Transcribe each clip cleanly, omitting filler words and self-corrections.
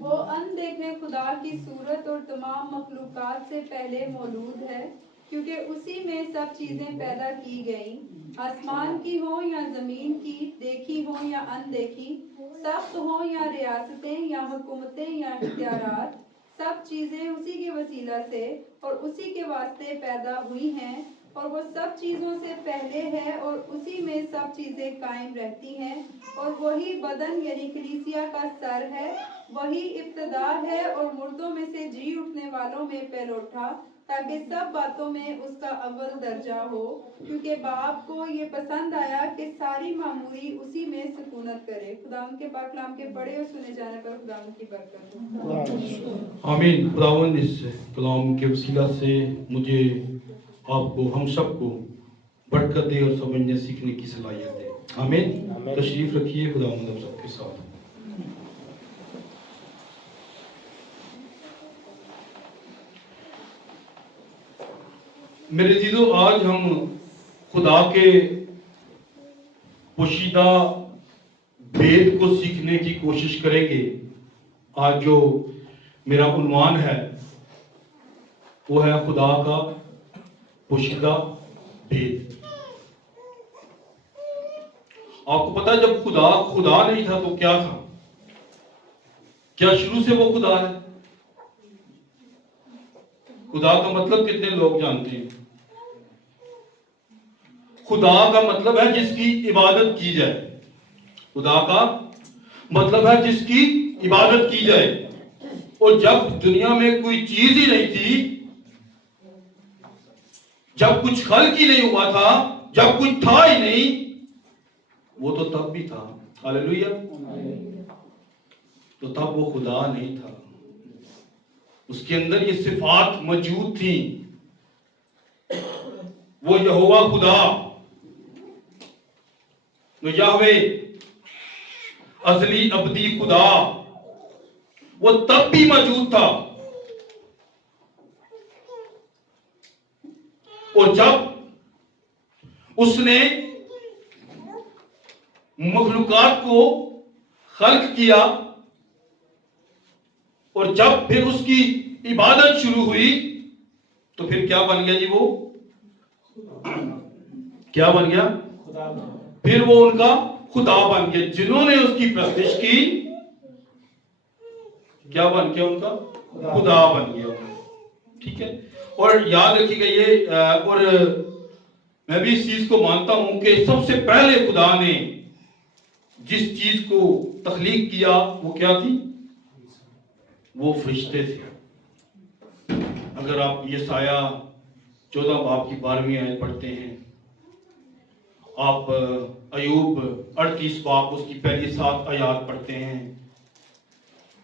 وہ اندیکھے خدا کی صورت اور تمام مخلوقات سے پہلے موجود ہے، کیونکہ اسی میں سب چیزیں پیدا کی گئیں، آسمان کی ہوں یا زمین کی، دیکھی ہوں یا اندیکھی، سخت ہوں یا ریاستیں یا حکومتیں یا اختیارات، سب چیزیں اسی کے وسیلہ سے اور اسی کے واسطے پیدا ہوئی ہیں، اور وہ سب چیزوں سے پہلے ہے اور اسی میں سب چیزیں قائم رہتی ہیں، اور وہی بدن یعنی کلیسیا کا سر ہے، وہی ابتدا ہے اور مردوں میں سے جی اٹھنے والوں میں پہلوٹا، تاکہ سب باتوں میں اس کا اول درجہ ہو، کیونکہ باپ کو یہ پسند آیا کہ ساری معموری اسی میں سکونت کرے۔ خداوند کے پاک کلام کے پڑھے اور سنے جانے پر خداوند کی برکت ہو۔ آمین۔ خداوند اس کلام کے وسیلہ سے مجھے، آپ کو، ہم سب کو برکت دے اور سمجھنے سیکھنے کی صلاحیت دے۔ آمین۔ تشریف رکھیے، خداوند آپ سب کے ساتھ۔ میرے عزیزو، آج ہم خدا کے پوشیدہ بھید کو سیکھنے کی کوشش کریں گے۔ آج جو میرا عنوان ہے وہ ہے خدا کا پوشیدہ بھید۔ آپ کو پتا ہے جب خدا نہیں تھا تو کیا تھا؟ کیا شروع سے وہ خدا ہے؟ خدا کا مطلب کتنے لوگ جانتے ہیں؟ خدا کا مطلب ہے جس کی عبادت کی جائے۔ خدا کا مطلب ہے جس کی عبادت کی جائے۔ اور جب دنیا میں کوئی چیز ہی نہیں تھی، جب کچھ خلق ہی نہیں ہوا تھا، جب کچھ تھا ہی نہیں، وہ تو تب بھی تھا۔ ہاللیلویہ۔ تو تب وہ خدا نہیں تھا، اس کے اندر یہ صفات موجود تھیں۔ وہ یہوہ خدا، وہ یہوہ ازلی ابدی خدا، وہ تب بھی موجود تھا۔ اور جب اس نے مخلوقات کو خلق کیا اور جب پھر اس کی عبادت شروع ہوئی تو پھر کیا بن گیا جی؟ وہ کیا بن گیا؟ پھر وہ ان کا خدا بن گیا۔ جنہوں نے اس کی پرستش کی، کیا بن گیا؟ ان کا خدا بن گیا۔ ٹھیک ہے؟ اور یاد رکھیے گا یہ، اور میں بھی اس چیز کو مانتا ہوں کہ سب سے پہلے خدا نے جس چیز کو تخلیق کیا وہ کیا تھی؟ وہ فرشتے تھے۔ اگر آپ یسایہ 14 باب کی 12ویں آیت پڑھتے ہیں، آپ ایوب 38 باب اس کی پہلی 7 آیات پڑھتے ہیں،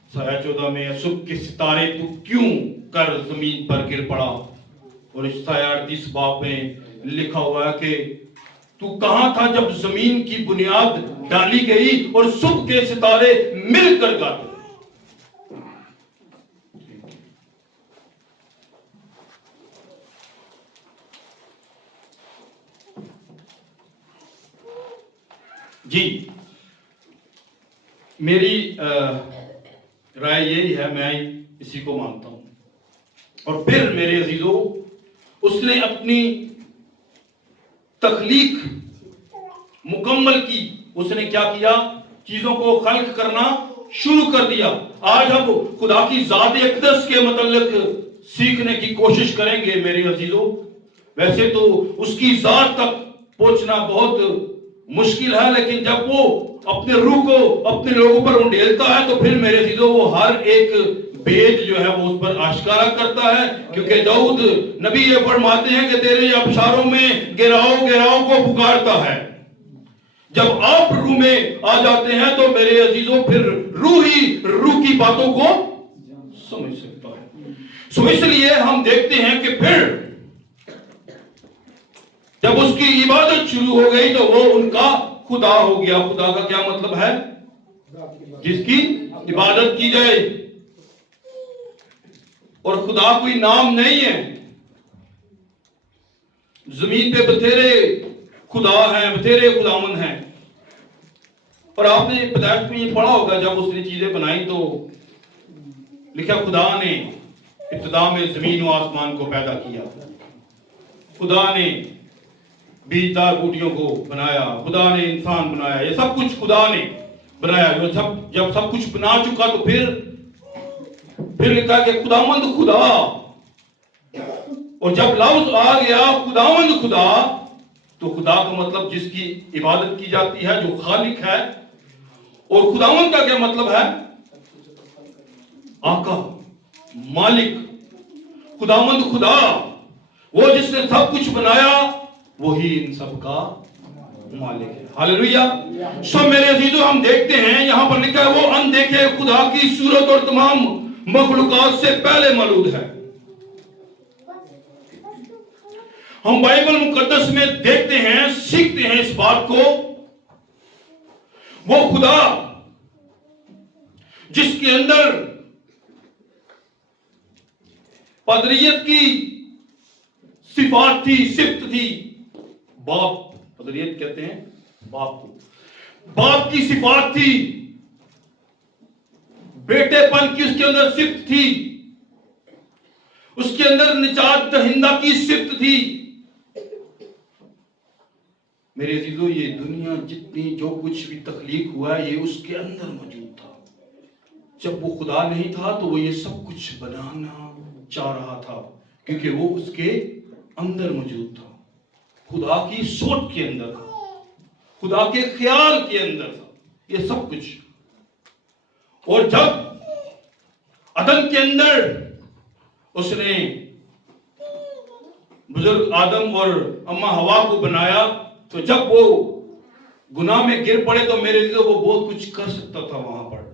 یسایہ 14 میں صبح کے ستارے تو کیوں کر زمین پر گر پڑا، اور یسایہ 38 باب میں لکھا ہوا ہے کہ تو کہاں تھا جب زمین کی بنیاد ڈالی گئی اور صبح کے ستارے مل کر گاتے۔ جی، میری رائے یہی ہے، میں اسی کو مانتا ہوں۔ اور پھر میرے عزیزو، اس نے اپنی تخلیق مکمل کی۔ اس نے کیا کیا؟ چیزوں کو خلق کرنا شروع کر دیا۔ آج ہم خدا کی ذات اقدس کے متعلق سیکھنے کی کوشش کریں گے میرے عزیزو۔ ویسے تو اس کی ذات تک پہنچنا بہت مشکل ہے، لیکن جب وہ اپنے روح کو اپنے لوگوں پر انڈیلتا ہے تو پھر میرے عزیزو وہ ہر ایک بھید جو ہے وہ اس پر آشکارا کرتا ہے، کیونکہ داؤد نبی یہ فرماتے ہیں کہ تیرے ابشاروں میں گراؤ گراؤ کو پکارتا ہے۔ جب آپ روح میں آ جاتے ہیں تو میرے عزیزو پھر روح ہی روح کی باتوں کو سمجھ سکتا ہے۔ سو اس لیے ہم دیکھتے ہیں کہ پھر جب اس کی عبادت شروع ہو گئی تو وہ ان کا خدا ہو گیا۔ خدا کا کیا مطلب ہے؟ جس کی عبادت کی جائے۔ اور خدا کوئی نام نہیں ہے۔ زمین پہ بتھیرے خدا ہیں، بتھیرے خداوند ہیں۔ اور آپ نے پیدائش میں یہ پڑھا ہوگا، جب اس نے چیزیں بنائی تو لکھا خدا نے ابتدا میں زمین و آسمان کو پیدا کیا، خدا نے بیجدار بوٹیوں کو بنایا، خدا نے انسان بنایا، یہ سب کچھ خدا نے بنایا۔ جب سب کچھ بنا چکا تو پھر لکھا کہ خداوند خدا، اور جب لفظ آ گیا خداوند خدا، تو خدا کا مطلب جس کی عبادت کی جاتی ہے، جو خالق ہے، اور خداوند کا کیا مطلب ہے؟ آقا، مالک، خداوند خدا، وہ جس نے سب کچھ بنایا، وہی ان سب کا مالک ہے۔ ہاللیلویہ۔ سو میرے عزیزو، ہم دیکھتے ہیں یہاں پر لکھا ہے وہ اندیکھے خدا کی صورت اور تمام مخلوقات سے پہلے موجود ہے۔ ہم بائبل مقدس میں دیکھتے ہیں، سیکھتے ہیں اس بات کو، وہ خدا جس کے اندر پدریت کی صفات تھی، صفت تھی، باپ، پدریت کہتے ہیں باپ کو، باپ کی صفات تھی، بیٹے پن کی اس کے اندر صفت تھی، اس کے اندر نجات دہندہ کی صفت تھی۔ میرے عزیزو، یہ دنیا جتنی جو کچھ بھی تخلیق ہوا ہے، یہ اس کے اندر موجود تھا۔ جب وہ خدا نہیں تھا تو وہ یہ سب کچھ بنانا چاہ رہا تھا، کیونکہ وہ اس کے اندر موجود تھا، خدا کی سوچ کے اندر تھا، خدا کے خیال کے اندر تھا یہ سب کچھ۔ اور جب عدن کے اندر اس نے بزرگ آدم اور اماں ہوا کو بنایا، تو جب وہ گناہ میں گر پڑے تو میرے لیے وہ بہت کچھ کر سکتا تھا وہاں پر،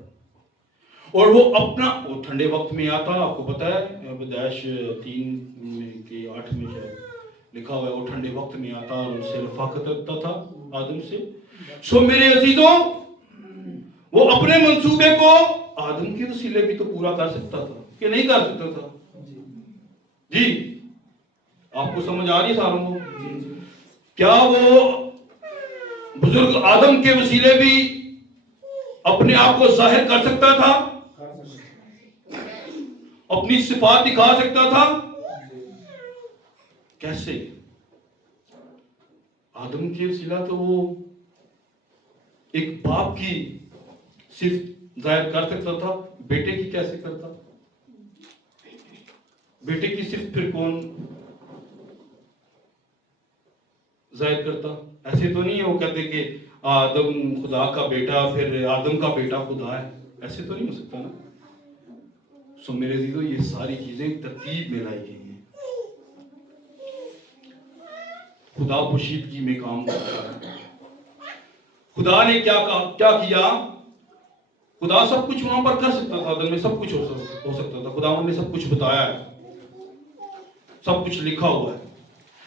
اور وہ اپنا وہ ٹھنڈے وقت میں آتا، آپ کو پتا ہے پیدائش 3:8 میں لکھا ہوا ہے، وہ ٹھنڈے وقت میں آتا اور ان سے رفاقت رکھتا تھا آدم سے۔ سو میرے عزیزوں، وہ اپنے منصوبے کو آدم کے وسیلے بھی تو پورا کر سکتا تھا کہ نہیں کر سکتا تھا؟ جی آپ کو سمجھ آ رہی ساروں کو؟ کیا وہ بزرگ آدم کے وسیلے بھی اپنے آپ کو ظاہر کر سکتا تھا، اپنی صفات دکھا سکتا تھا؟ کیسے؟ آدم کے وسیلہ تو وہ ایک باپ کی صفت ظاہر کر سکتا تھا، بیٹے کی کیسے کرتا؟ بیٹے کی صفت پھر کون ظاہر کرتا؟ ایسے تو نہیں ہے وہ کہتے کہ آدم خدا کا بیٹا پھر آدم کا بیٹا خدا ہے، ایسے تو نہیں ہو سکتا نا۔ سو میرے عزیزو، یہ ساری چیزیں ترتیب میں لائی گئی ہیں، خدا پوشیدگی میں کام کرتا ہے۔ خدا نے کیا کیا؟ خدا سب کچھ وہاں پر کر سکتا تھا، دل میں سب کچھ ہو سکتا تھا، خدا نے سب کچھ بتایا ہے، سب کچھ لکھا ہوا ہے،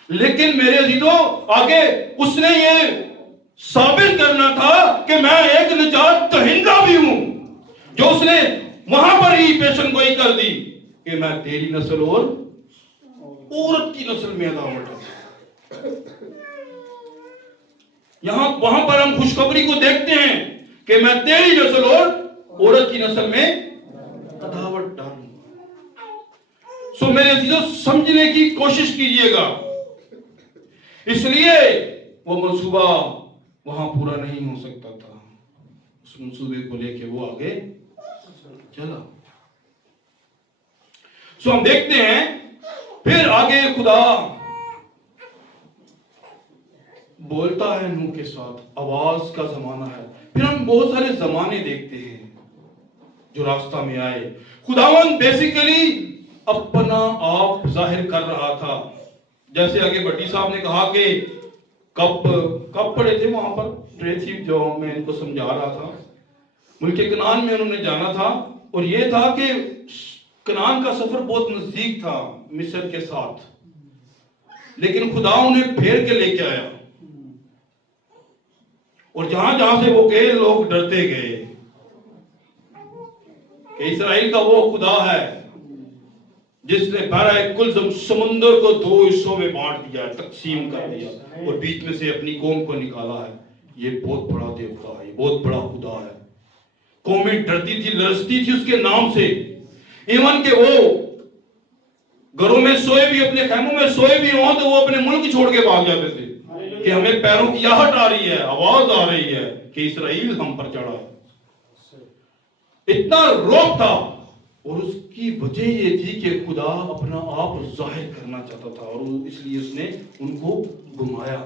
لیکن میرے عزیزو آگے اس نے یہ ثابت کرنا تھا کہ میں ایک نجات دہندہ بھی ہوں، جو اس نے وہاں پر ہی پیشن گوئی کر دی کہ میں تیری نسل اور عورت کی نسل میں عداوت ہے۔ وہاں پر ہم خوشخبری کو دیکھتے ہیں کہ میں تیری نسل اور عورت کی نسل میں عداوت ڈالوں گا۔ سو میرے عزیزو، سمجھنے کی کوشش کیجئے گا، اس لیے وہ منصوبہ وہاں پورا نہیں ہو سکتا تھا، اس منصوبے کو لے کے وہ آگے چلا۔ سو ہم دیکھتے ہیں پھر آگے خدا بولتا ہے نوح کے ساتھ، آواز کا زمانہ ہے۔ پھر ہم بہت سارے زمانے دیکھتے ہیں جو راستہ میں آئے۔ خداوند بیسیکلی اپنا آپ ظاہر کر رہا تھا، جیسے آگے بٹی صاحب نے کہا کہ کب پڑے تھے وہاں پر ٹرے تھی، جو میں ان کو سمجھا رہا تھا، ملک کنعان میں انہوں نے جانا تھا، اور یہ تھا کہ کنعان کا سفر بہت نزدیک تھا مصر کے ساتھ، لیکن خدا انہیں پھیر کے لے کے آیا، اور جہاں جہاں سے وہ گئے لوگ ڈرتے گئے کہ اسرائیل کا وہ خدا ہے جس نے بحر کل سمندر کو 2 حصوں میں بانٹ دیا ہے، تقسیم کر دیا، اور بیچ میں سے اپنی قوم کو نکالا ہے۔ یہ بہت بڑا دیوتا ہے، یہ بہت بڑا خدا ہے، قومیں ڈرتی تھی, لرزتی تھی اس کے نام سے. ایون کہ وہ گھروں میں سوئے بھی, اپنے خیموں میں سوئے بھی ہوں تو وہ اپنے ملک چھوڑ کے بھاگ جاتے تھے کہ ہمیں پیروں کی آہٹ آ رہی ہے, آواز آ رہی ہے کہ اسرائیل ہم پر چڑھا ہے. اتنا روب تھا, اور اس کی وجہ یہ تھی کہ خدا اپنا آپ ظاہر کرنا چاہتا تھا, اور اس لیے اس نے ان کو گھمایا,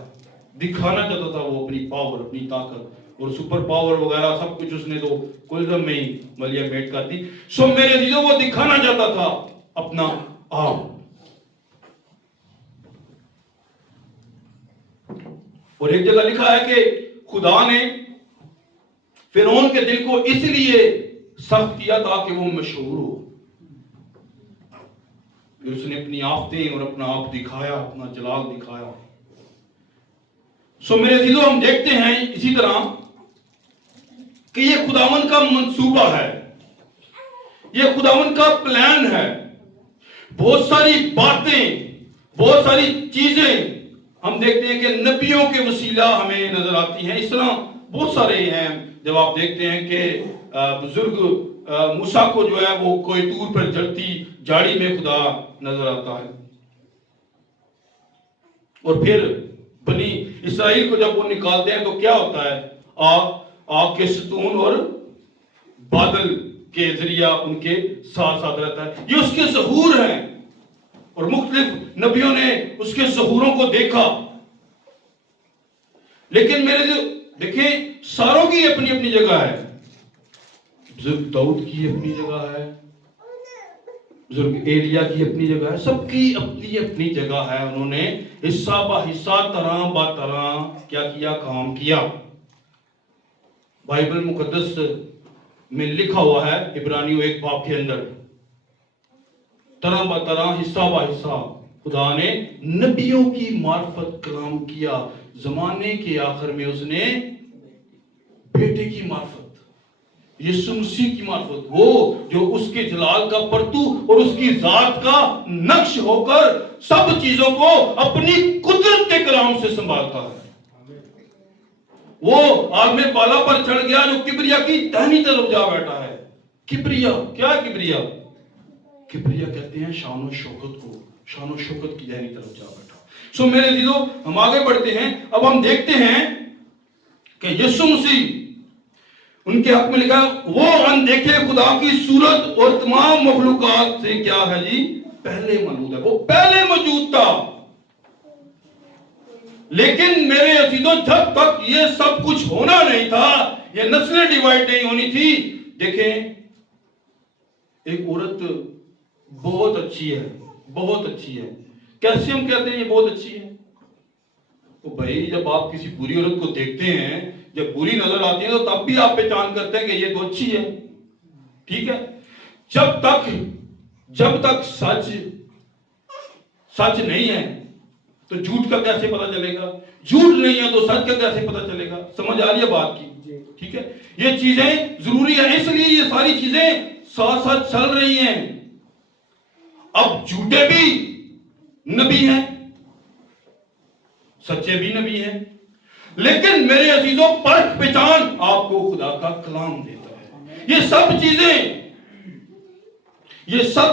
دکھانا چاہتا تھا وہ اپنی پاور, اپنی طاقت اور سپر پاور وغیرہ سب کچھ اس نے تو کلزم میں ہی ملیا میٹ کر دی. سو میرے عزیزوں وہ دکھانا چاہتا تھا اپنا آپ. اور ایک جگہ لکھا ہے کہ خدا نے فرعون کے دل کو اس لیے سخت کیا تاکہ وہ مشہور ہو. پھر اس نے اپنی آفتیں اور اپنا آپ دکھایا, اپنا جلال دکھایا. سو میرے عزیزوں ہم دیکھتے ہیں اسی طرح کہ یہ خداوند کا منصوبہ ہے, یہ خداوند کا پلان ہے. بہت ساری باتیں, بہت ساری چیزیں ہم دیکھتے ہیں کہ نبیوں کے وسیلہ ہمیں نظر آتی ہیں. اس طرح بہت سارے ہیں. جب آپ دیکھتے ہیں کہ بزرگ موسیٰ کو جو ہے وہ کوئی طور پر جلتی جاڑی میں خدا نظر آتا ہے, اور پھر بنی اسرائیل کو جب وہ نکالتے ہیں تو کیا ہوتا ہے, آگ کے ستون اور بادل کے ذریعہ ان کے ساتھ ساتھ رہتا ہے. یہ اس کے ظہور ہیں, اور مختلف نبیوں نے اس کے ظہوروں کو دیکھا. لیکن میرے جو دیکھیں ساروں کی اپنی اپنی جگہ ہے. بزرگ داؤد کی اپنی جگہ ہے, بزرگ ایلیا کی اپنی جگہ ہے, سب کی اپنی اپنی جگہ ہے. انہوں نے حصہ با حصہ, طرح با طرح کیا کیا, کام کیا. بائبل مقدس میں لکھا ہوا ہے عبرانیوں 1 باب کے اندر, طرح با طرح, حصہ با حصہ خدا نے نبیوں کی معرفت کلام کیا. زمانے کے آخر میں اس نے بیٹے کی معرفت, یسوع مسیح کی معرفت, وہ جو اس کے جلال کا پرتو اور اس کی ذات کا نقش ہو کر سب چیزوں کو اپنی قدرت کے کلام سے سنبھالتا ہے. وہ عالم بالا پر چڑھ گیا جو کبریا کی دہنی طرف جا بیٹھا ہے. کبریا کیا ہے؟ کبریا کہتے ہیں شان و شوکت کو, شان و شوکت کی دہنی طرف جا بیٹھا. سو میرے عزیزو ہم آگے بڑھتے ہیں. اب ہم دیکھتے ہیں کہ یسوع مسیح ان کے حق میں لکھا وہ اندیکھے خدا کی صورت اور تمام مخلوقات سے کیا ہے جی, پہلے مولود ہے. وہ پہلے موجود تھا. لیکن میرے عزیزو جب تک یہ سب کچھ ہونا نہیں تھا, یہ نسلیں ڈیوائیڈ نہیں ہونی تھی. دیکھیں ایک عورت بہت اچھی ہے, بہت اچھی ہے. کیسے ہم کہتے ہیں یہ بہت اچھی ہے؟ تو بھائی جب آپ کسی بری عورت کو دیکھتے ہیں, جب بری نظر آتی ہے تو تب بھی آپ پہچان کرتے ہیں کہ یہ تو اچھی ہے. ٹھیک ہے, جب تک سچ نہیں ہے تو جھوٹ کا کیسے پتا چلے گا؟ جھوٹ نہیں ہے تو سچ کا کیسے پتا چلے گا؟ سمجھ آ رہی ہے بات کی؟ ٹھیک ہے, یہ چیزیں ضروری ہیں, اس لیے یہ ساری چیزیں ساتھ ساتھ چل رہی ہیں. اب جھوٹے بھی نبی ہیں, سچے بھی نبی ہیں, لیکن میرے عزیزوں پرکھ پہچان آپ کو خدا کا کلام دیتا ہے. یہ سب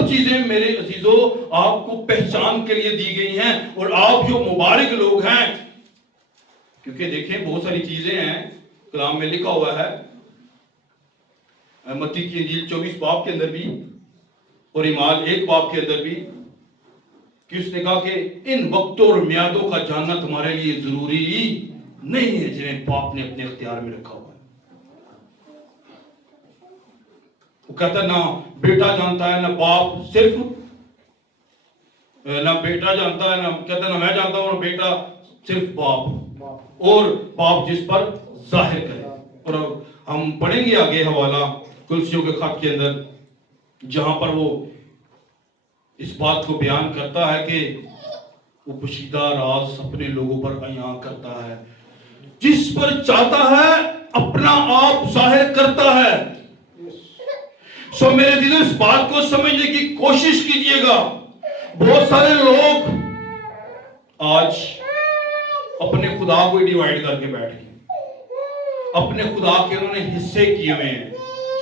چیزیں میرے عزیزوں آپ کو پہچان کے لیے دی گئی ہیں. اور آپ جو مبارک لوگ ہیں, کیونکہ دیکھیں بہت ساری چیزیں ہیں کلام میں لکھا ہوا ہے, متی کی انجیل 24 باب کے اندر بھی اور اعمال 1 باب کے اندر بھی, کہ اس نے کہا کہ ان وقتوں اور میادوں کا جاننا تمہارے لیے ضروری نہیں ہے جنہیں باپ نے اپنے اختیار میں رکھا ہوا ہے. وہ کہتا ہے نہ بیٹا جانتا ہے نہ باپ, صرف نہ بیٹا جانتا ہے, نہ کہتا ہے نہ میں جانتا ہوں, نہ بیٹا, صرف باپ, اور باپ جس پر ظاہر کرے. اور ہم پڑھیں گے آگے حوالہ کلسیوں کے خط کے اندر جہاں پر وہ اس بات کو بیان کرتا ہے کہ وہ پوشیدہ راز اپنے لوگوں پر عیاں کرتا ہے, جس پر چاہتا ہے اپنا آپ ظاہر کرتا ہے. سو میرے عزیزو اس بات کو سمجھنے کی کوشش کیجئے گا. بہت سارے لوگ آج اپنے خدا کو ڈیوائیڈ کر کے بیٹھ گئے, اپنے خدا کے انہوں نے حصے کیے ہوئے ہیں.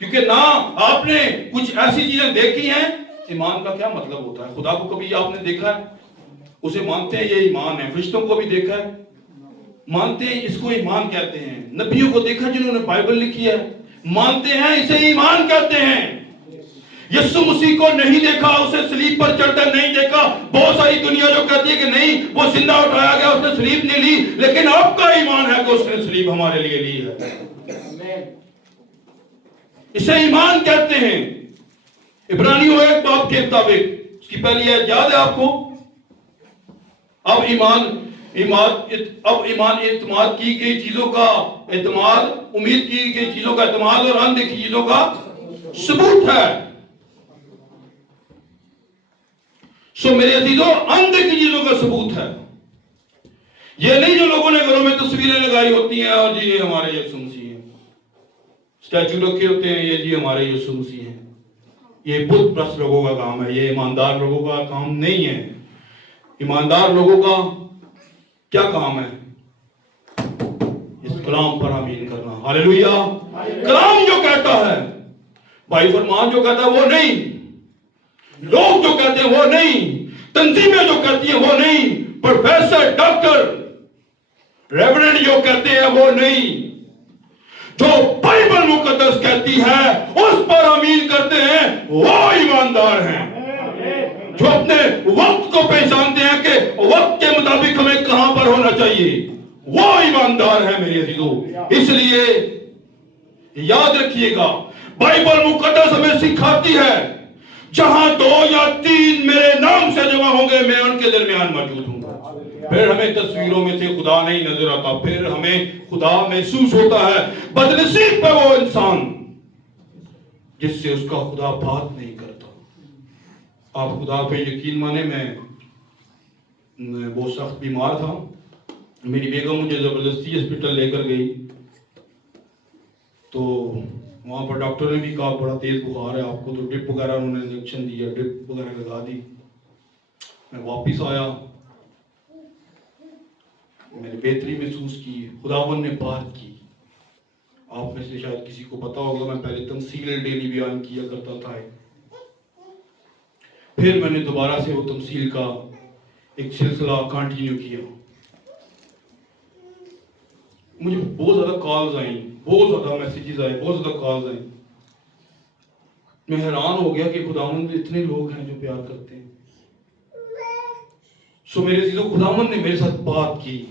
کیونکہ نہ آپ نے کچھ ایسی چیزیں دیکھی ہیں. ایمان کا کیا مطلب ہوتا ہے؟ خدا کو کبھی آپ نے دیکھا ہے؟ اسے مانتے ہیں یہ ایمان ہے. فرشتوں کو بھی دیکھا ہے، مانتے ہیں، اس کو ایمان کہتے ہیں. نبیوں کو دیکھا جنہوں نے بائبل لکھی ہے، مانتے ہیں، اسے ایمان کہتے ہیں. یسوع مسیح کو نہیں دیکھا، اسے صلیب پر چڑھتا نہیں دیکھا. بہت ساری دنیا جو کہتی ہے کہ نہیں وہ زندہ اٹھایا گیا، اس نے صلیب نہیں لی، لیکن آپ کا ایمان ہے کہ اس نے صلیب ہمارے لیے لی ہے. اسے ایمان کہتے ہیں. عبرانیوں 1 باب کے مطابق اس کی پہلی آیت یاد ہے آپ کو؟ اب ایمان اعتماد کی گئی چیزوں کا اعتماد، امید کی گئی چیزوں کا اعتماد اور اندیکھی چیزوں کا ثبوت ہے. سو میرے عزیزوں، اندیکھی چیزوں کا ثبوت ہے. یہ نہیں جو لوگوں نے گھروں میں تصویریں لگائی ہوتی ہیں اور جی یہ ہمارے یسوع مسیح ہیں، اسٹیچو رکھے ہوتے ہیں، یہ جی ہمارے یسوع مسیح ہیں. یہ بت پرست لوگوں کا کام ہے، یہ ایماندار لوگوں کا کام نہیں ہے. ایماندار لوگوں کا کیا کام ہے؟ اس کلام پر آمین کرنا. ہاللیلویا. کلام جو کہتا ہے، بھائی فرمان جو کہتا ہے وہ نہیں، لوگ جو کہتے ہیں وہ نہیں، تنظیمیں جو کہتی ہیں وہ نہیں، پروفیسر، ڈاکٹر، ریورنڈ جو کہتے ہیں وہ نہیں. جو بائبل مقدس کہتی ہے اس پر آمین کرتے ہیں، وہ ایماندار ہیں. جو اپنے وقت کو پہچانتے ہیں کہ وقت کے مطابق ہمیں کہاں پر ہونا چاہیے، وہ ایماندار ہے میرے عزیزو. اس لیے یاد رکھیے گا، بائبل مقدس ہمیں سکھاتی ہے جہاں 2 یا 3 میرے نام سے جمع ہوں گے میں ان کے درمیان موجود ہوں. پھر ہمیں تصویروں میں سے خدا نہیں نظر آتا، پھر ہمیں خدا محسوس ہوتا ہے. بدنصیب ہے وہ انسان جس سے اس کا خدا بات نہیں کرتا. آپ خدا پہ یقین مانے، میں بہت سخت بیمار تھا. میری بیگم مجھے زبردستی ہسپتال لے کر گئی، تو وہاں پر ڈاکٹر نے بھی کہا بڑا تیز بخار ہے آپ کو، تو ڈرپ وغیرہ انہوں نے انجیکشن دیا، ڈرپ وغیرہ لگا دی. میں واپس آیا، میں نے بہتری محسوس کی، خداوند نے بات کی. آپ میں سے شاید کسی کو پتا ہوگا میں پہلے تمثیل ڈیلی بیان کیا کرتا تھا، پھر میں نے دوبارہ سے وہ تمثیل کا ایک سلسلہ کنٹینیو کیا. مجھے بہت زیادہ کالز آئیں، بہت زیادہ میسیجز آئے، بہت زیادہ کالز آئیں. میں حیران ہو گیا کہ خداوند اتنے لوگ ہیں جو پیار کرتے ہیں. سو میرے عزیزو، خداوند نے میرے ساتھ بات کی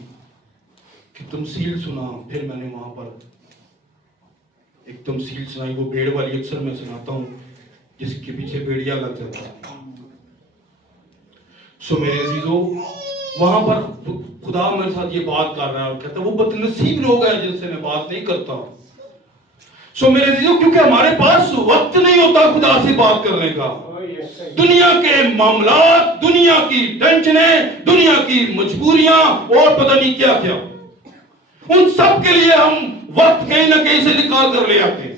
کہ تمثیل سنا. پھر میں نے وہاں پر ایک تمثیل سنائی، وہ بھیڑ والی اکثر میں سناتا ہوں جس کے پیچھے بھیڑیا لگ جاتا ہے. سو میرے عزیزو، وہاں پر خدا میرے ساتھ یہ بات کر رہا ہے اور کہتا ہے وہ بدنصیب لوگ ہیں جن سے میں بات نہیں کرتا. سو میرے عزیزو، کیونکہ ہمارے پاس وقت نہیں ہوتا خدا سے بات کرنے کا. دنیا کے معاملات، دنیا کی ٹینشنیں، دنیا کی مجبوریاں اور پتہ نہیں کیا کیا، ان سب کے لیے ہم وقت کہیں نہ کہیں سے نکال کر لے آتے ہیں.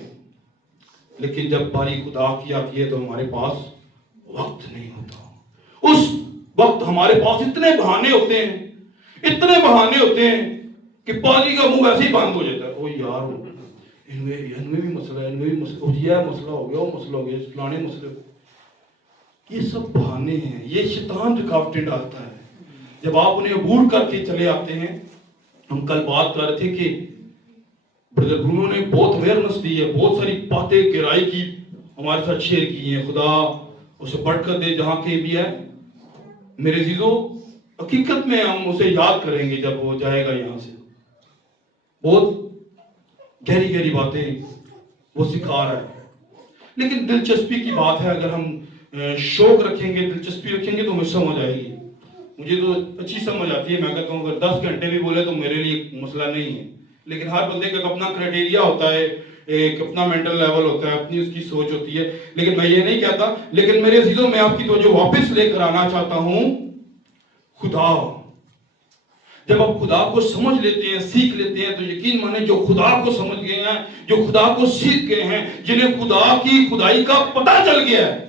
لیکن جب باری خدا کی آتی ہے تو ہمارے پاس وقت نہیں ہوتا. اس وقت ہمارے پاس اتنے بہانے ہوتے ہیں، اتنے بہانے ہوتے ہیں کہ پانی کا منہ ایسے ہی بند ہو جاتا ہے. او یار ان میں بھی مسئلہ ہے، ان میں بھی مسئلہ، یہ مسئلہ ہو گیا، وہ مسئلہ ہو گیا، فلانے مسئلے. یہ سب بہانے ہیں، یہ شیطان رکاوٹیں ڈالتا ہے. جب آپ انہیں عبور کر کے چلے آتے ہیں، ہم کل بات کر رہے تھے کہ بردر برونو نے بہت اویئرنس دی ہے، بہت ساری باتیں گہرائی کی ہمارے ساتھ شیئر کی ہیں. خدا اسے بڑھ کر دے جہاں کہیں بھی ہے. میرے عزیزو، حقیقت میں ہم اسے یاد کریں گے جب وہ جائے گا یہاں سے. بہت گہری گہری باتیں وہ سکھا رہا ہے. لیکن دلچسپی کی بات ہے، اگر ہم شوق رکھیں گے، دلچسپی رکھیں گے تو ہمیں سمجھ آئے گی. مجھے تو اچھی سمجھ آتی ہے. میں کہتا ہوں اگر 10 گھنٹے بھی بولے تو میرے لیے مسئلہ نہیں ہے. لیکن ہر بندے کا اپنا کرائٹیریا ہوتا ہے، ایک اپنا مینٹل لیول ہوتا ہے، اپنی اس کی سوچ ہوتی ہے. لیکن میں یہ نہیں کہتا. لیکن میرے عزیزوں، میں آپ کی توجہ واپس لے کر آنا چاہتا ہوں. خدا، جب آپ خدا کو سمجھ لیتے ہیں، سیکھ لیتے ہیں، تو یقین مانیں جو خدا کو سمجھ گئے ہیں، جو خدا کو سیکھ گئے ہیں، جنہیں خدا کی خدائی کا پتہ چل گیا ہے،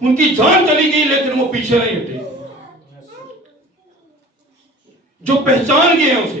ان کی جان چلی گئی لیکن وہ پیچھے نہیں ہٹے. جو پہچان گئے ہیں اسے،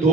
2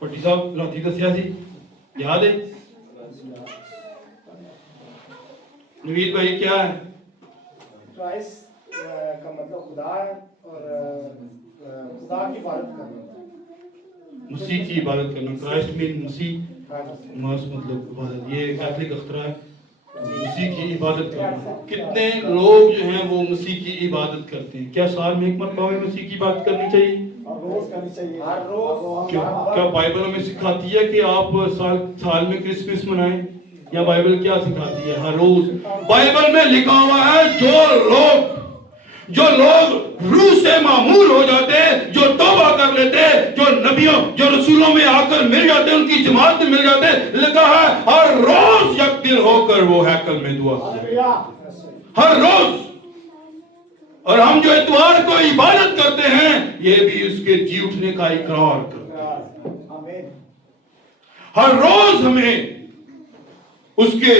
پٹی صاحب راتی دسیا سی یاد ہے؟ نوید بھائی کیا ہے؟ کرائسٹ کا مطلب خدا ہے اور خدا کی عبادت کرنا، مسیح کی عبادت کرنا. کرائسٹ مین مسیح، مطلب عبادت. یہ کیتھولک اختراع ہے، مسیح کی عبادت کرنا. کتنے لوگ جو ہیں وہ مسیح کی عبادت کرتے ہیں؟ کیا سال میں ایک مرتبہ میں مسیح کی عبادت کرنی چاہیے؟ روز کرنی چاہیے، ہر روز. کیا بائبل ہمیں سکھاتی ہے کہ آپ سال میں کرسمس منائیں؟ یا بائبل کیا سکھاتی ہے؟ ہر روز. بائبل میں لکھا ہوا ہے جو لوگ روح سے معمور ہو جاتے، جو توبہ کر لیتے، جو نبیوں جو رسولوں میں آ کر مل جاتے، ان کی جماعت میں مل جاتے، لکھا ہے ہر روز یک دل ہو کر وہ ہیکل میں دعا کرتے، ہر روز. اور ہم جو اتوار کو عبادت کرتے ہیں یہ بھی اس کے جی اٹھنے کا اقرار کرتے ہیں. ہر روز ہمیں اس کے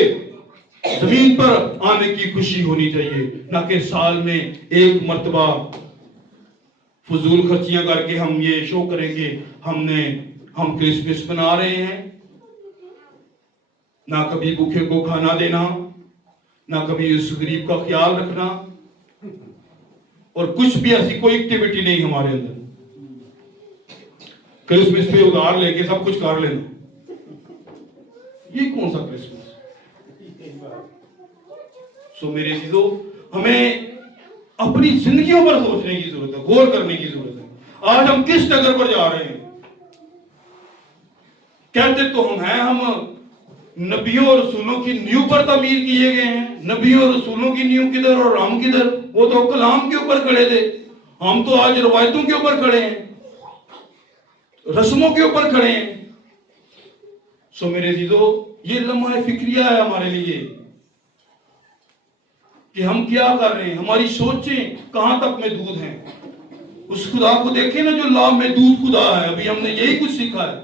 زمین پر آنے کی خوشی ہونی چاہیے، نہ کہ سال میں ایک مرتبہ فضول خرچیاں کر کے ہم یہ شو کریں کہ ہم کرسمس منا رہے ہیں. نہ کبھی بھوکے کو کھانا دینا، نہ کبھی اس غریب کا خیال رکھنا، اور کچھ بھی ایسی کوئی ایکٹیویٹی نہیں ہمارے اندر. کرسمس پہ ادھار لے کے سب کچھ کر لینا، یہ کون سا کرسمس؟ سو میرے عزیزو، ہمیں اپنی زندگیوں پر سوچنے کی ضرورت ہے، غور کرنے کی ضرورت ہے. آج ہم کس ڈگر پر جا رہے ہیں؟ کہتے تو ہم ہیں ہم نبیوں اور رسولوں کی نیو پر تعمیر کیے گئے ہیں. نبیوں اور رسولوں کی نیو کدھر اور ہم کدھر؟ وہ تو کلام کے اوپر کھڑے تھے، ہم تو آج روایتوں کے اوپر کھڑے ہیں، رسموں کے اوپر کھڑے ہیں. سو میرے عزیزو، یہ لمحہ فکریہ ہے ہمارے لیے کہ ہم کیا کر رہے ہیں. ہماری سوچیں کہاں تک محدود ہیں. اس خدا کو دیکھیں نا جو لامحدود خدا ہے. ابھی ہم نے یہی کچھ سیکھا ہے.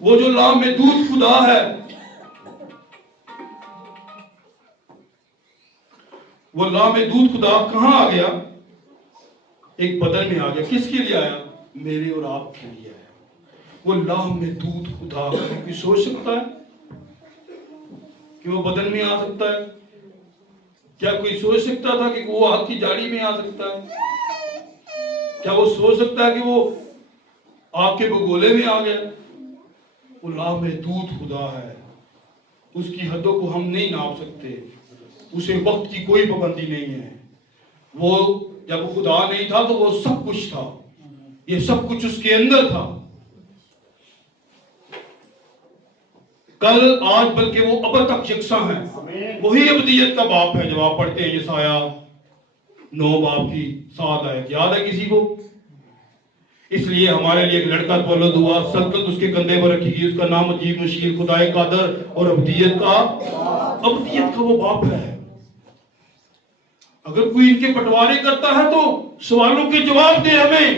وہ جو لامحدود خدا ہے، وہ لامحدود خدا کہاں آ گیا؟ ایک بدن میں آ گیا. کس کے لیے آیا؟ میرے اور آپ کے لیے آیا. وہ لامحدود خدا کوئی سوچ سکتا ہے کہ وہ بدن میں آ سکتا ہے؟ کیا کوئی سوچ سکتا تھا کہ وہ آگ کی جاڑی میں آ سکتا ہے؟ کیا وہ سوچ سکتا ہے کہ وہ آگ کے بگولے میں آ گیا؟ وہ لامحدود خدا ہے. اس کی حدوں کو ہم نہیں ناپ سکتے. اسے وقت کی کوئی پابندی نہیں ہے. وہ جب خدا نہیں تھا تو وہ سب کچھ تھا. یہ سب کچھ اس کے اندر تھا. کل آج بلکہ وہ اب تک یکساں ہے. وہی ابدیت کا باپ ہے. جب آپ پڑھتے ہیں یسایہ 9 باب کی 7 آیت، یاد ہے کسی کو؟ اس لیے ہمارے لیے ایک لڑکا تولد ہوا، سلطنت اس کے کندھے پر رکھی گئی. اس کا نام عجیب مشیر، خدائے قادر اور ابدیت کا وہ باپ ہے. اگر کوئی ان کے بٹوارے کرتا ہے تو سوالوں کے جواب دے ہمیں.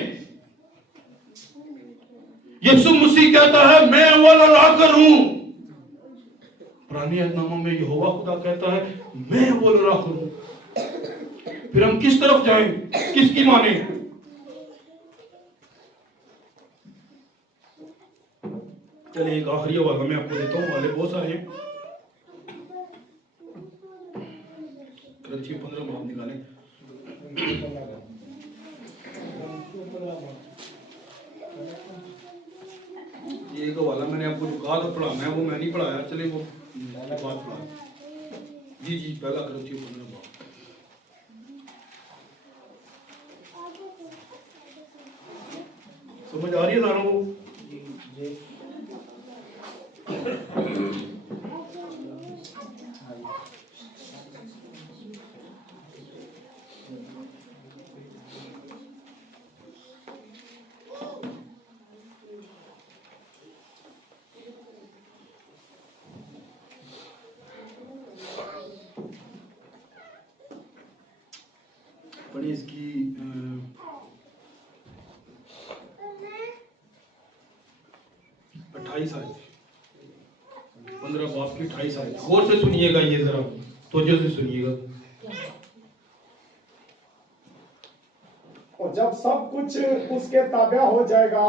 یسوع مسیح کہتا ہے میں اول اور آخر ہوں. پرانے عہد نامہ میں یہوہ خدا کہتا ہے میں اول اور آخر ہوں. پھر ہم کس طرف جائیں؟ کس کی مانیں؟ چلے ایک آخری حوالہ میں آپ کو دیتا ہوں. حوالے بہت سارے ہیں. کرنچی 15 باب نکالیں. یہ ایک حوالہ میں نے آپ کو جو کہا تھا پڑھانا ہے وہ میں نہیں پڑھایا. چلے وہ بات پڑھا. جی پہلا کرنچی 15 باب. سمجھ آ رہی ہے ساروں کو؟ پڑھی اس کی 28 آیت. 15 باب کی 28 آیت. غور سے سنیے گا، یہ ذرا توجہ سے سنیے گا. اور جب سب کچھ اس کے تابع ہو جائے گا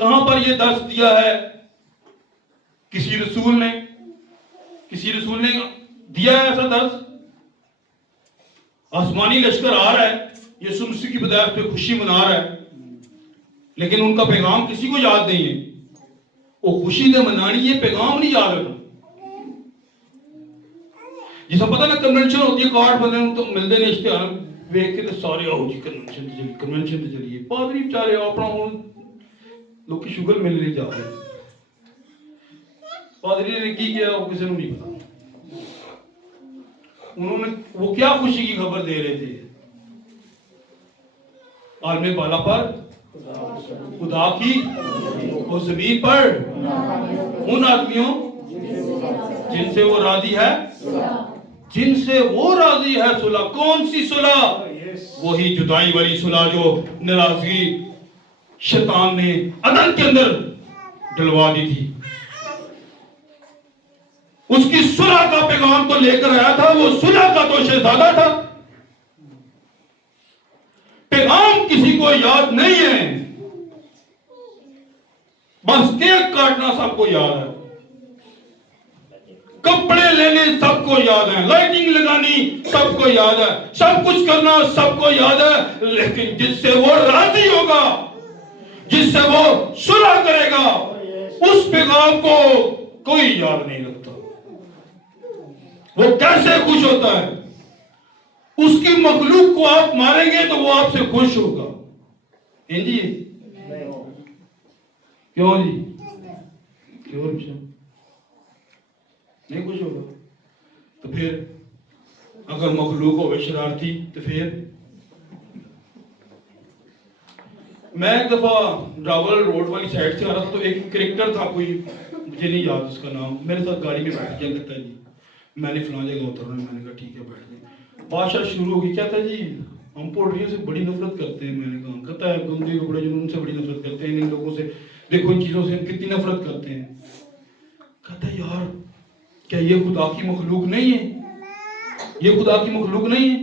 کہاں پر یہ درس دیا ہے؟ کسی رسول نے دیا ہے ایسا درس؟ آسمانی لشکر آ رہا ہے، یہ سمسی کی بدایت پہ خوشی منا رہا ہے، لیکن ان کا پیغام کسی کو یاد نہیں ہے. وہ خوشی دے منانی، یہ پیغام نہیں یاد رکھنا. جسا پتہ نا کنونشن ہوتی ہے، کارڈ بندے تو ملتے ہیں اشتہار ویک کے سارے آؤ جی کنونشن تے چلیے. پادری بیچارے اپنا لوگ شوگر ملنے نہیں جا رہے. پادری نے کی کیا وہ کسی نے نہیں پتا. انہوں نے وہ کیا خوشی کی خبر دے رہے تھے؟ عالم بالا پر خدا کی اور زمین پر ان آدمیوں جن سے وہ راضی ہے، صلح. کون سی صلح؟ وہی جدائی والی صلح جو ناراضگی شیطان نے عدن کے اندر ڈلوا دی تھی. اس کی صلح کا پیغام تو لے کر آیا تھا، وہ صلح کا تو شہزادہ تھا. پیغام کسی کو یاد نہیں ہے، بس کیک کاٹنا سب کو یاد ہے، کپڑے لینے سب کو یاد ہے، لائٹنگ لگانی سب کو یاد ہے، سب کچھ کرنا سب کو یاد ہے. لیکن جس سے وہ راضی ہوگا، جس سے وہ صلح کرے گا، اس پیغام کو کوئی یاد نہیں رکھتا. وہ کیسے خوش ہوتا ہے؟ اس کی مخلوق کو آپ ماریں گے تو وہ آپ سے خوش ہوگا. جی کیوں جی؟ کیوں نہیں خوش ہوگا؟ تو پھر اگر مخلوق ہو شرارتی تو پھر میں ایک دفعہ راول روڈ والی سائڈ سے آ رہا تھا، تو ایک کریکٹر تھا، کوئی مجھے نہیں یاد اس کا نام، میرے ساتھ گاڑی میں بیٹھ گیا. کہتا ہے جی میں نے فلاں جگہ اترنا ہے. میں نے کہا ٹھیک ہے بیٹھ گئے. بادشاہ شروع ہوگی. کہتا ہے جی ہم پولٹریوں سے بڑی نفرت کرتے ہیں. میں نے کہا کہتا ہے گندے کپڑے جنہوں سے بڑی نفرت کرتے ہیں، ان لوگوں سے دیکھو، ان چیزوں سے ہم کتنی نفرت کرتے ہیں. کہتا ہے یار کیا یہ خدا کی مخلوق نہیں ہے؟ یہ خدا کی مخلوق نہیں ہے؟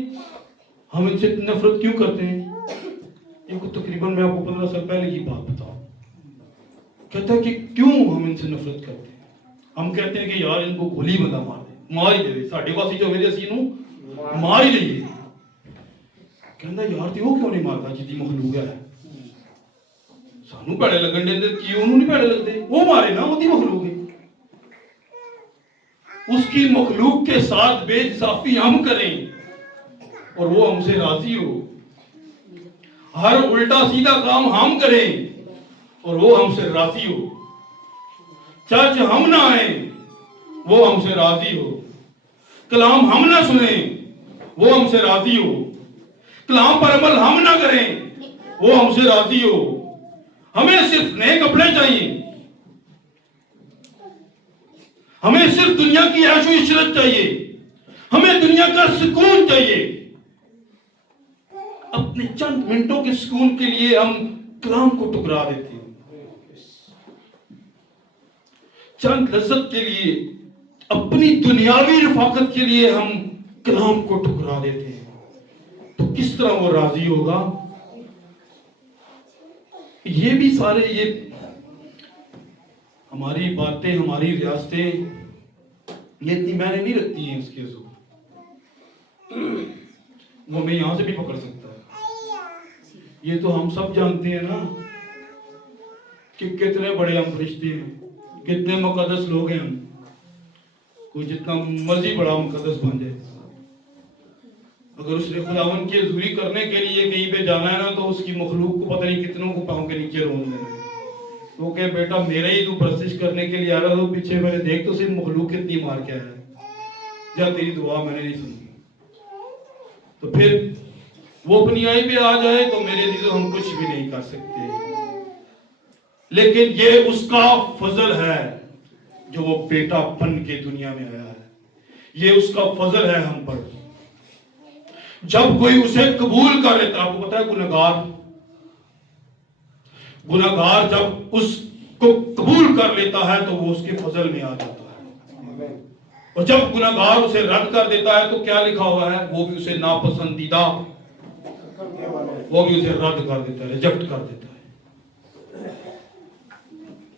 ہم ان سے نفرت کیوں کرتے ہیں؟ یہ تقریباً میں آپ کو 15 سال پہلے کی بات بتاؤں. کہتا ہے کہ کیوں ہم ان سے نفرت کرتے ہیں؟ ہم کہتے ہیں کہ یار ان کو گولی بندہ مار ہی دے، ساڈے پاس جو میرے اسی نو مار ہی لئیے. کہندا یار تے وہ کیوں نہیں مارتا جدی مخلوق ہے؟ سانو پیڑے لگن دے کی انہوں نہیں پیڑے لگتے؟ وہ مارے نا، وہ دی مخلوق ہے. اس کی مخلوق کے ساتھ بے انصافی ہم کریں اور وہ ہم سے راضی ہو. ہر الٹا سیدھا کام ہم کریں اور وہ ہم سے راضی ہو. چرچ ہم نہ آئیں وہ ہم سے راضی ہو. کلام ہم نہ سنیں وہ ہم سے راضی ہو. کلام پر عمل ہم نہ کریں وہ ہم سے راضی ہو. ہمیں صرف نئے کپڑے چاہیے، ہمیں صرف دنیا کی عیش و عشرت چاہیے، ہمیں دنیا کا سکون چاہیے. اپنے چند منٹوں کے سکون کے لیے ہم کلام کو ٹکرا دیتے ہیں. چند لذت کے لیے، اپنی دنیاوی رفاقت کے لیے ہم کلام کو ٹکرا دیتے ہیں. تو کس طرح وہ راضی ہوگا؟ یہ بھی سارے یہ ہماری باتیں، ہماری ریاستیں یہ اتنی معنی نہیں رکھتی ہیں. اس کے ضرور وہ میں یہاں سے بھی پکڑ سکتا ہے. یہ تو ہم سب جانتے ہیں نا کہ کتنے بڑے ہم فرشتے ہیں، کتنے مقدس لوگ ہیں ہم. کوئی جتنا مرضی بڑا مقدس بن جائے، اگر اس نے خداوند کی حضوری کرنے کے لیے کہیں پہ جانا ہے نا، تو اس کی مخلوق کو پتہ نہیں کتنوں کو پاؤں کے نیچے رون دینا ہے. تو کہ بیٹا میرا ہی تو پرستش کرنے کے لیے آ رہا، تو پیچھے میں نے دیکھ تو صرف مخلوق کتنی مار کے آیا ہے، یا تیری دعا میں نے نہیں سنی. تو پھر وہ اپنی آئی پہ آ جائے تو میرے عزیزو ہم کچھ بھی نہیں کر سکتے. لیکن یہ اس کا فضل ہے جو وہ بیٹا بن کے دنیا میں آیا ہے. یہ اس کا فضل ہے ہم پر. جب کوئی اسے قبول کر لیتا، آپ کو پتا ہے گناہگار جب اس کو قبول کر لیتا ہے تو وہ اس کے فضل میں آ جاتا ہے. اور جب گناہگار اسے رد کر دیتا ہے تو کیا لکھا ہوا ہے؟ وہ بھی اسے ناپسندیدہ، وہ بھی اسے رد کر دیتا ہے، ریجیکٹ کر دیتا ہے.